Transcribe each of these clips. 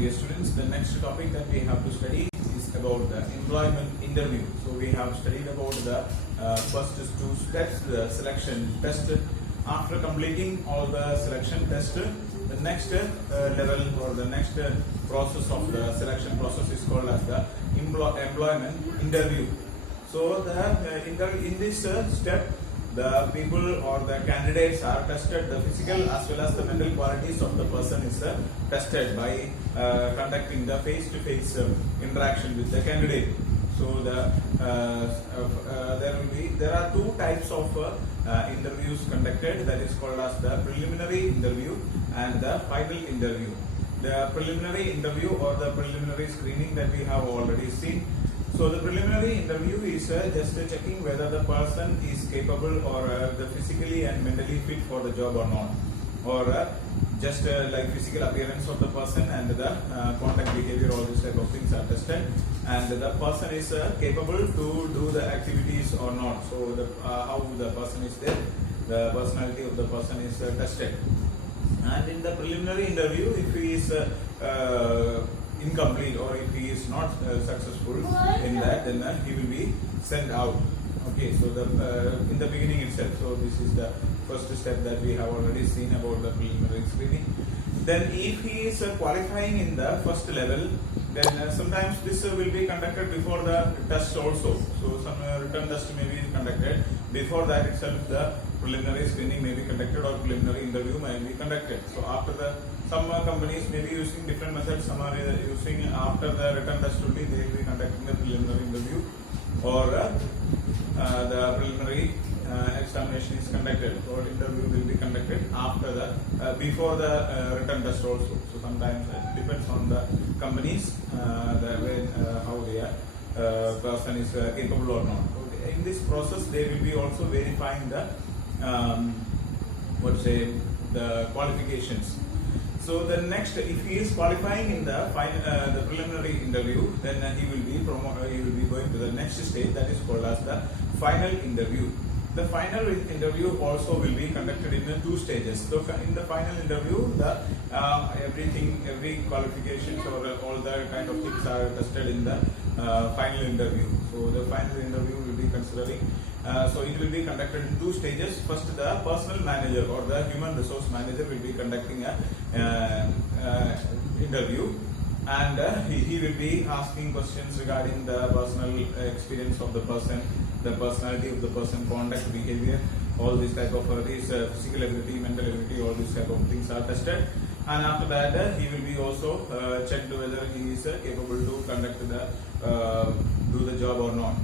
dear students. The next topic that we have to study is about the employment interview. So we have studied about the first two steps, the selection test. After completing all the selection test, the next level or the next process of the selection process is called as the employment interview. So in this step, the people or the candidates are tested. The physical as well as the mental qualities of the person is tested by conducting the face-to-face interaction with the candidate. So there are two types of interviews conducted, that is called as the preliminary interview and the final interview. The preliminary interview or the preliminary screening that we have already seen. So the preliminary interview is just checking whether the person is capable or the physically and mentally fit for the job or not, or just like physical appearance of the person and the contact behavior, all these type of things are tested, and the person is capable to do the activities or not. So how the person is there, the personality of the person is tested. And in the preliminary interview, if he is incomplete or if he is not successful in that, then he will be sent out. Okay, so in the beginning itself. So this is the first step that we have already seen about the preliminary screening. Then if he is qualifying in the first level, then sometimes this will be conducted before the test also. So some written test may be conducted. Before that itself, the preliminary screening may be conducted or preliminary interview may be conducted. So after some companies may be using different methods. Some are using after the written test only they will be conducting the preliminary interview, or the preliminary examination is conducted or interview will be conducted after the before the written test also. So sometimes it depends on the companies the way how their person is capable or not. So in this process they will be also verifying the the qualifications. So the next, if he is qualifying in the preliminary interview, then he will be going to the next stage, that is called as the final interview. The final interview also will be conducted in two stages. So in the final interview, every qualifications or all the kind of things are tested in the final interview. So the final interview will be considering. So it will be conducted in two stages. First, the personal manager or the human resource manager will be conducting a interview, and he will be asking questions regarding the personal experience of the person, the personality of the person, conduct behavior, all these type of physical ability, mental ability, all these type of things are tested. And after that, he will be also checked whether he is capable to conduct do the job or not.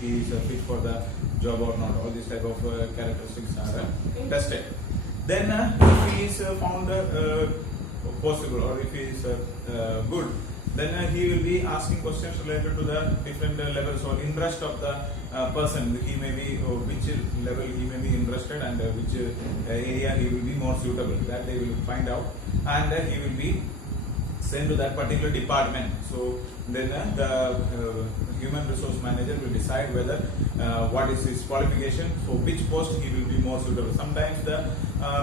He is fit for the job or not. All these type of characteristics are tested. Then, if he is found possible or if he is good, then he will be asking questions related to the different levels or interest of the person. He may be which level he may be interested and which area he will be more suitable. That they will find out, and he will be sent to that particular department. So then the human resource manager will decide whether what is his qualification, for which post he will be more suitable. Sometimes the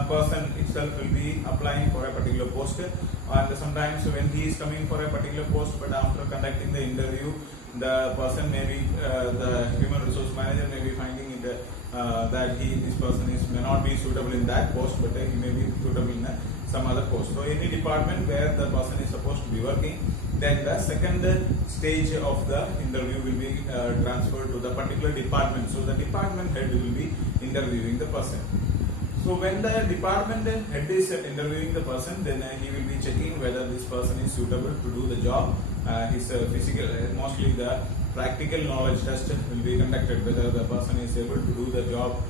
person itself will be applying for a particular post, and sometimes when he is coming for a particular post, but after conducting the interview, the person may be the human resource manager may be finding it that this person may not be suitable in that post, but he may be suitable in some other post. So any department where the person is supposed to be working, then the second stage of the interview will be transferred to the particular department. So the department head will be interviewing the person. So when the department head is interviewing the person, then he will be checking whether this person is suitable to do the job. His physical, mostly the practical knowledge test will be conducted, whether the person is able to do the job.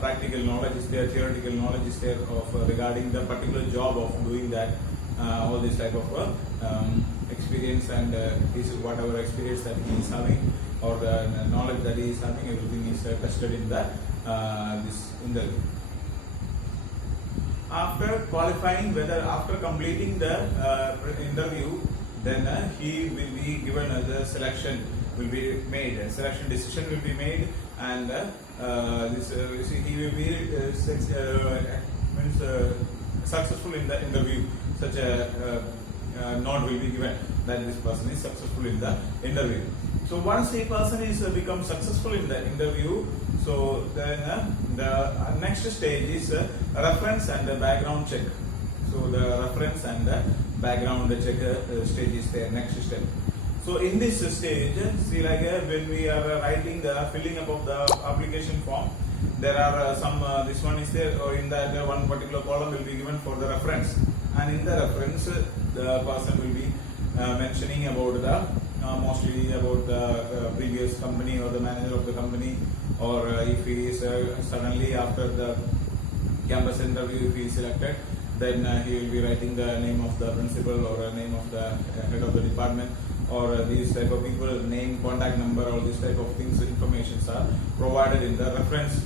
Practical knowledge is there, theoretical knowledge is there of regarding the particular job of doing that. All this type of experience and whatever experience that he is having or the knowledge that he is having, everything is tested in this interview. After qualifying, after completing the interview, then he will be given the selection will be made. A selection decision will be made, and he will be successful in the interview. Such a note will be given that this person is successful in the interview. So once a person is become successful in the interview, so then the next stage is reference and the background check. So the reference and the background check stage is the next step. So in this stage, see, like when we are writing the filling up of the application form, there are some this one is there, or in that one particular column will be given for the reference, and in the reference the person will be mentioning about the mostly about the previous company or the manager of the company, or if he is suddenly after the campus interview, if he is selected, then he will be writing the name of the principal or name of the head of the department, or these type of people, name, contact number, all these type of things, informations are provided in the reference.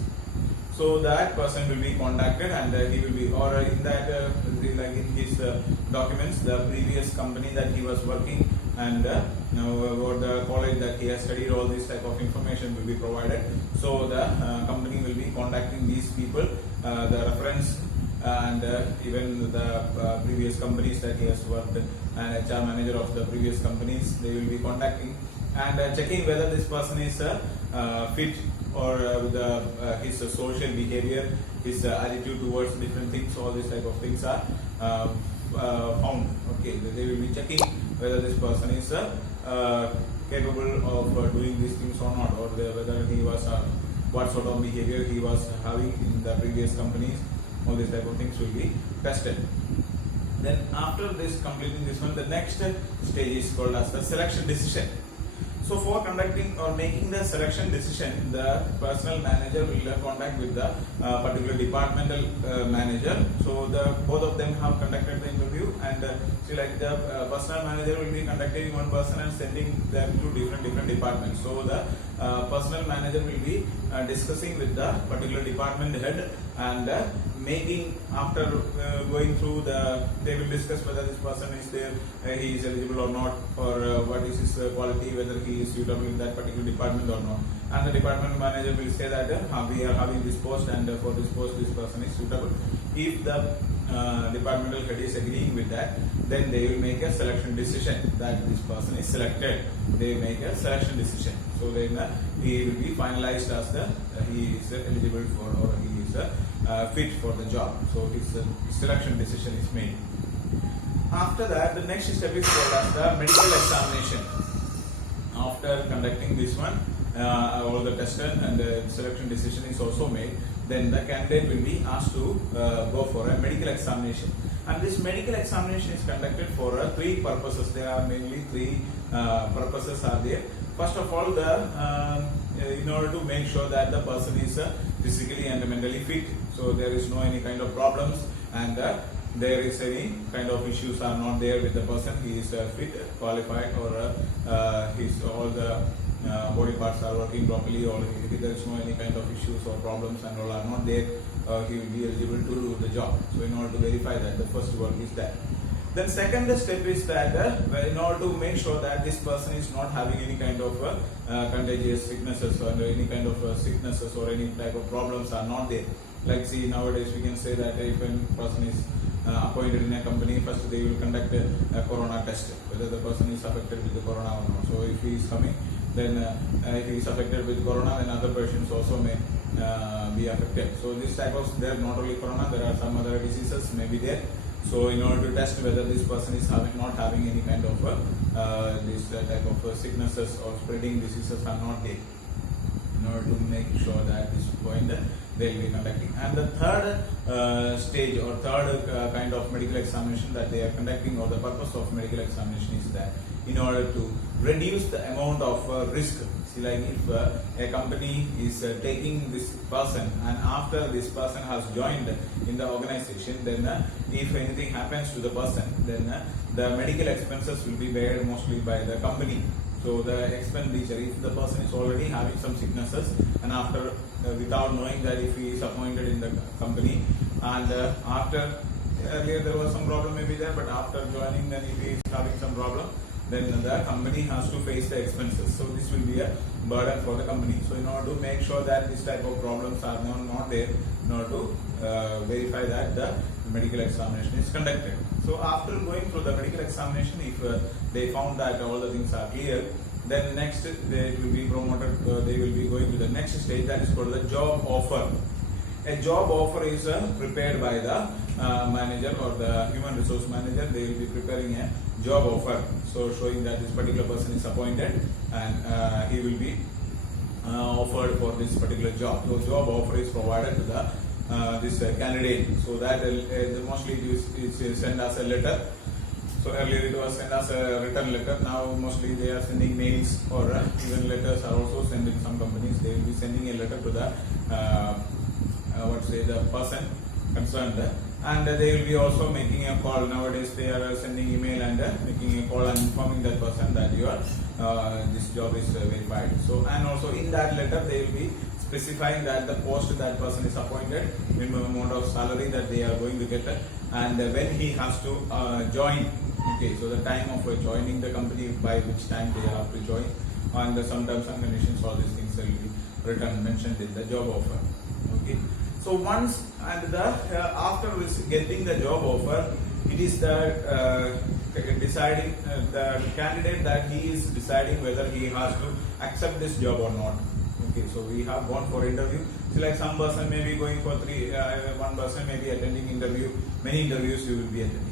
So that person will be contacted, and he will be, or in that like in his documents, the previous company that he was working, and or the college that he has studied, all this type of information will be provided. So the company will be contacting these people, the reference, and even the previous companies that he has worked, and HR manager of the previous companies, they will be contacting and checking whether this person is fit, or with his social behavior, his attitude towards different things, all these type of things are found. Okay, they will be checking whether this person is capable of doing these things or not, or whether he was what sort of behavior he was having in the previous companies. All these type of things will be tested. Then after this, completing this one, the next stage is called as the selection decision. So for conducting or making the selection decision, the personnel manager will contact with the particular departmental manager. So the both of them have conducted the interview, and see, like the personnel manager will be contacting one person and sending them to different departments. So the personnel manager will be discussing with the particular department head, and making, after going through they will discuss whether this person is there, he is eligible or not, or what is his quality, whether he is suitable in that particular department or not. And the department manager will say that we are having this post, and for this post this person is suitable. If the departmental head is agreeing with that, then they will make a selection decision that this person is selected. They make a selection decision. So then he will be finalized as he is eligible for, or he is fit for the job. So his selection decision is made. After that, the next step is called as the medical examination. After conducting this one, all the test and the selection decision is also made, then the candidate will be asked to go for a medical examination. And this medical examination is conducted for three purposes. There are mainly three purposes are there. First of all, in order to make sure that the person is physically and mentally fit, so there is no any kind of problems, and there is any kind of issues are not there with the person. He is fit, qualified, or his all the body parts are working properly, or if there is no any kind of issues or problems and all are not there, he will be eligible to do the job. So in order to verify that, the first work is that. Then second step is that in order to make sure that this person is not having any kind of contagious sicknesses, or any kind of sicknesses or any type of problems are not there. Like, see, nowadays we can say that if a person is appointed in a company, first they will conduct a corona test, whether the person is affected with the corona or not. So if he is coming, then if he is affected with corona, then other persons also may be affected. So this type of, there not only corona, there are some other diseases may be there. So in order to test whether this person is not having any kind of this type of sicknesses or spreading diseases are not there, in order to make sure that this point they will be conducting. And the third stage or third kind of medical examination that they are conducting, or the purpose of medical examination, is that in order to reduce the amount of risk. See, like if a company is taking this person, and after this person has joined in the organization, then if anything happens to the person, then the medical expenses will be bear mostly by the company. So the expenditure, if the person is already having some sicknesses, and after without knowing that if he is appointed in the company, and after earlier there was some problem maybe there, but after joining, then if he is having some problem, then the company has to face the expenses. So this will be a burden for the company. So in order to make sure that this type of problems are not there, in order to verify that the medical examination is conducted. So after going through the medical examination, if they found that all the things are clear, then next they will be promoted. They will be going to the next stage, that is called the job offer. A job offer is prepared by the manager or the human resource manager. They will be preparing a job offer, so showing that this particular person is appointed and he will be offered for this particular job. So job offer is provided to the this candidate, so that mostly it is sent as a letter. So earlier it was sent as a written letter. Now mostly they are sending mails, or even letters are also sent in some companies. They will be sending a letter to the the person concerned, and they will be also making a call. Nowadays they are sending email and making a call and informing that person that you are this job is verified. So, and also in that letter they will be specifying that the post that person is appointed, minimum amount of salary that they are going to get, and when he has to join. Okay, so the time of joining the company, by which time they have to join, and some terms and conditions, all these things will be written, mentioned in the job offer. Okay, so once and the after getting the job offer, it is the deciding the candidate that he is deciding whether he has to accept this job or not. Okay, so we have gone for interview. So like some person may be going for one person may be attending interview, many interviews you will be attending.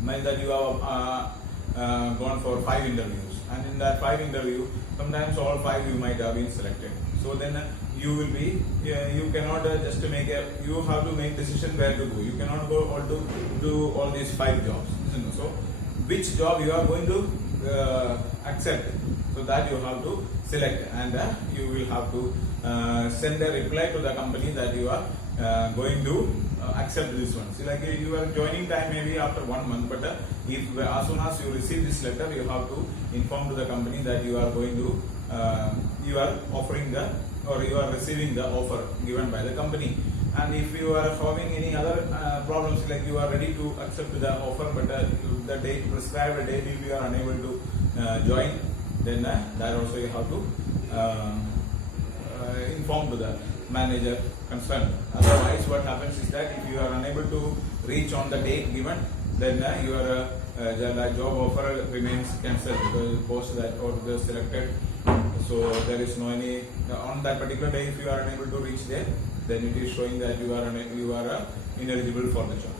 Means that you have gone for 5 interviews, and in that 5 interview, sometimes all 5 you might have been selected. So then you will be, you cannot just make a, you have to make decision where to go. You cannot go all to do all these 5 jobs. So which job you are going to accept, so that you have to select, and you will have to send a reply to the company that you are going to accept this one. See, like your joining time maybe after 1 month, but if as soon as you receive this letter, you have to inform to the company that you are going to you are offering the, or you are receiving the offer given by the company. And if you are having any other problems, like you are ready to accept the offer, but the date prescribed date, if you are unable to join, then that also you have to inform to the manager concerned. Otherwise, what happens is that if you are unable to reach on the date given, then your the job offer remains cancelled, the post that or the selected. So there is no any on that particular day. If you are unable to reach there, then it is showing that you are ineligible for the job.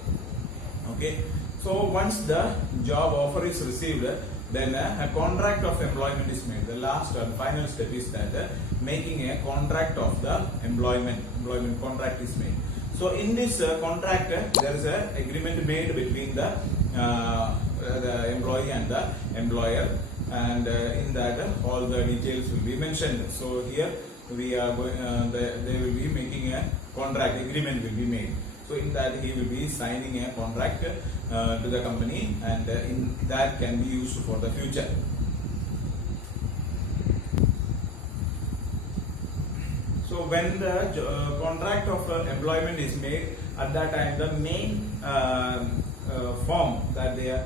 Okay. So once the job offer is received, then a contract of employment is made. The last and final step is that making a contract of the employment contract is made. So in this contract, there is an agreement made between the employee and the employer, and in that all the details will be mentioned. So here we are going, they will be making a contract, agreement will be made. So in that he will be signing a contract to the company, and in that can be used for the future. So when the contract of employment is made, at that time the main form that they are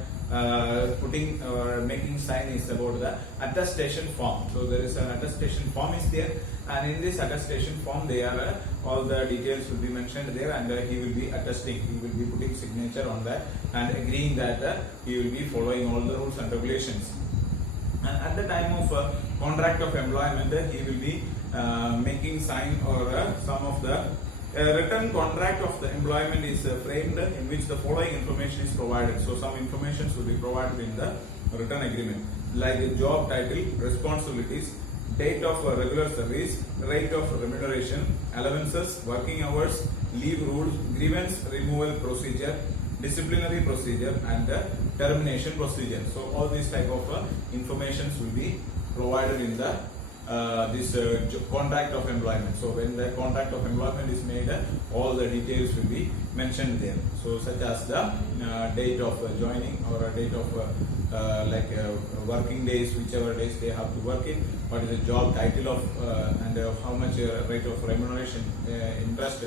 putting or making sign is about the attestation form. So there is an attestation form is there, and in this attestation form they are all the details will be mentioned there, and he will be attesting, he will be putting signature on that and agreeing that he will be following all the rules and regulations. And at the time of contract of employment, he will be making sign or some of the written contract of the employment is framed, in which the following information is provided. So some information will be provided in the written agreement, like the job title, responsibilities, date of regular service, rate of remuneration, allowances, working hours, leave rules, grievance removal procedure, disciplinary procedure, and termination procedure. So all these type of informations will be provided in the this contract of employment. So when the contract of employment is made, all the details will be mentioned there. So such as the date of joining, or a date of working days, whichever days they have to work in, what is the job title of and how much rate of remuneration, interest,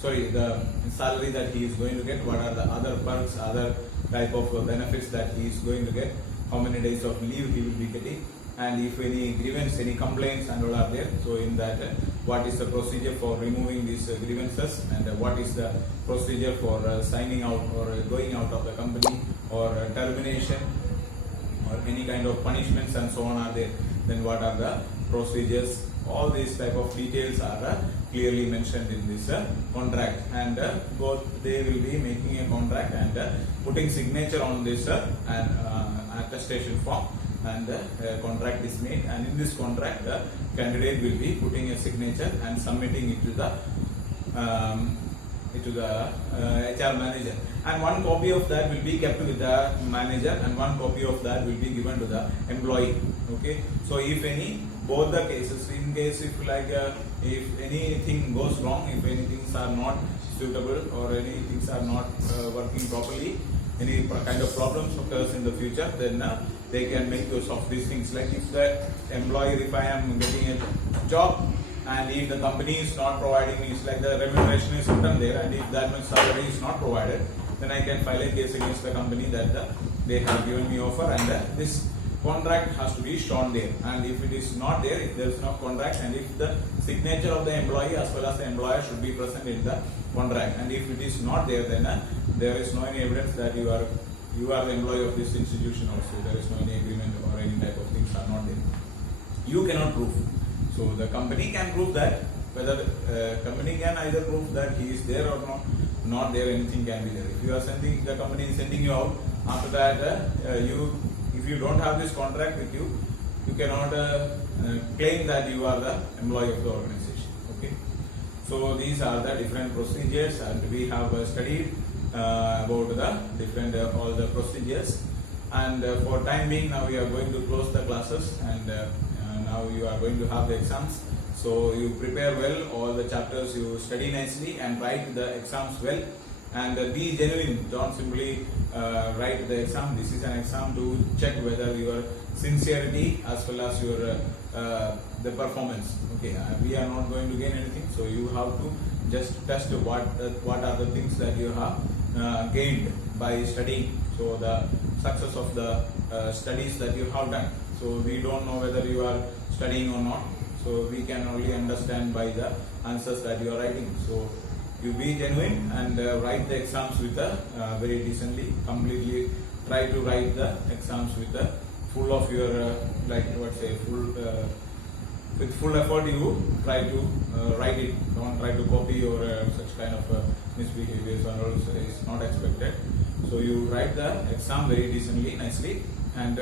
sorry, the salary that he is going to get, what are the other perks, other type of benefits that he is going to get, how many days of leave he will be getting, and if any grievance, any complaints and all are there, so in that what is the procedure for removing these grievances, and what is the procedure for signing out or going out of the company, or termination, or any kind of punishments and so on are there. Then what are the procedures? All these type of details are clearly mentioned in this contract, and both they will be making a contract and putting signature on this attestation form, and contract is made, and in this contract the candidate will be putting a signature and submitting it to the HR manager, and one copy of that will be kept with the manager, and one copy of that will be given to the employee. Okay, so if any, both the cases, in case if if anything goes wrong, if any things are not suitable or any things are not working properly, any kind of problems occurs in the future, then they can make use of these things. Like if the employee, if I am getting a job and if the company is not providing me, it's like the remuneration is written there, and if that much salary is not provided, then I can file a case against the company that they have given me offer, and this contract has to be shown there. And if it is not there, if there is no contract, and if the signature of the employee as well as the employer should be present in the contract, and if it is not there, then there is no any evidence that you are the employee of this institution also. There is no any agreement or any type of things are not there. You cannot prove. So the company can prove that. Whether the company can either prove that he is there or not there, anything can be there. If you are sending, the company is sending you out, after that if you don't have this contract with you, you cannot claim that you are the employee of the organization. Okay. So these are the different procedures, and we have studied about the different all the procedures. And for time being, now we are going to close the classes, and now you are going to have the exams. So you prepare well all the chapters, you study nicely and write the exams well, and be genuine. Don't simply write the exam. This is an exam to check whether your sincerity as well as your the performance. Okay, we are not going to gain anything, so you have to just test what are the things that you have gained by studying. So the success of the studies that you have done. So we don't know whether you are studying or not. So we can only understand by the answers that you are writing. So you be genuine and write the exams with very decently. Completely try to write the exams with full of your with full effort. You try to write it. Don't try to copy or such kind of misbehaviors and all is not expected. So you write the exam very decently, nicely, and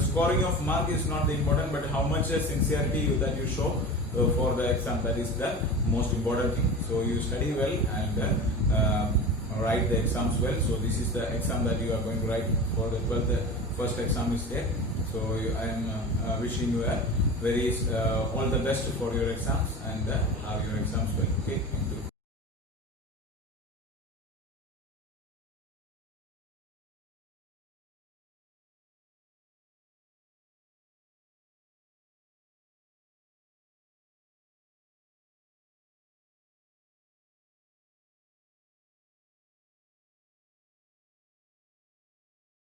scoring of mark is not the important, but how much sincerity that you show for the exam, that is the most important thing. So you study well and write the exams well. So this is the exam that you are going to write for the 12th. First exam is there. So I am wishing you a very all the best for your exams, and have your exams well. Okay.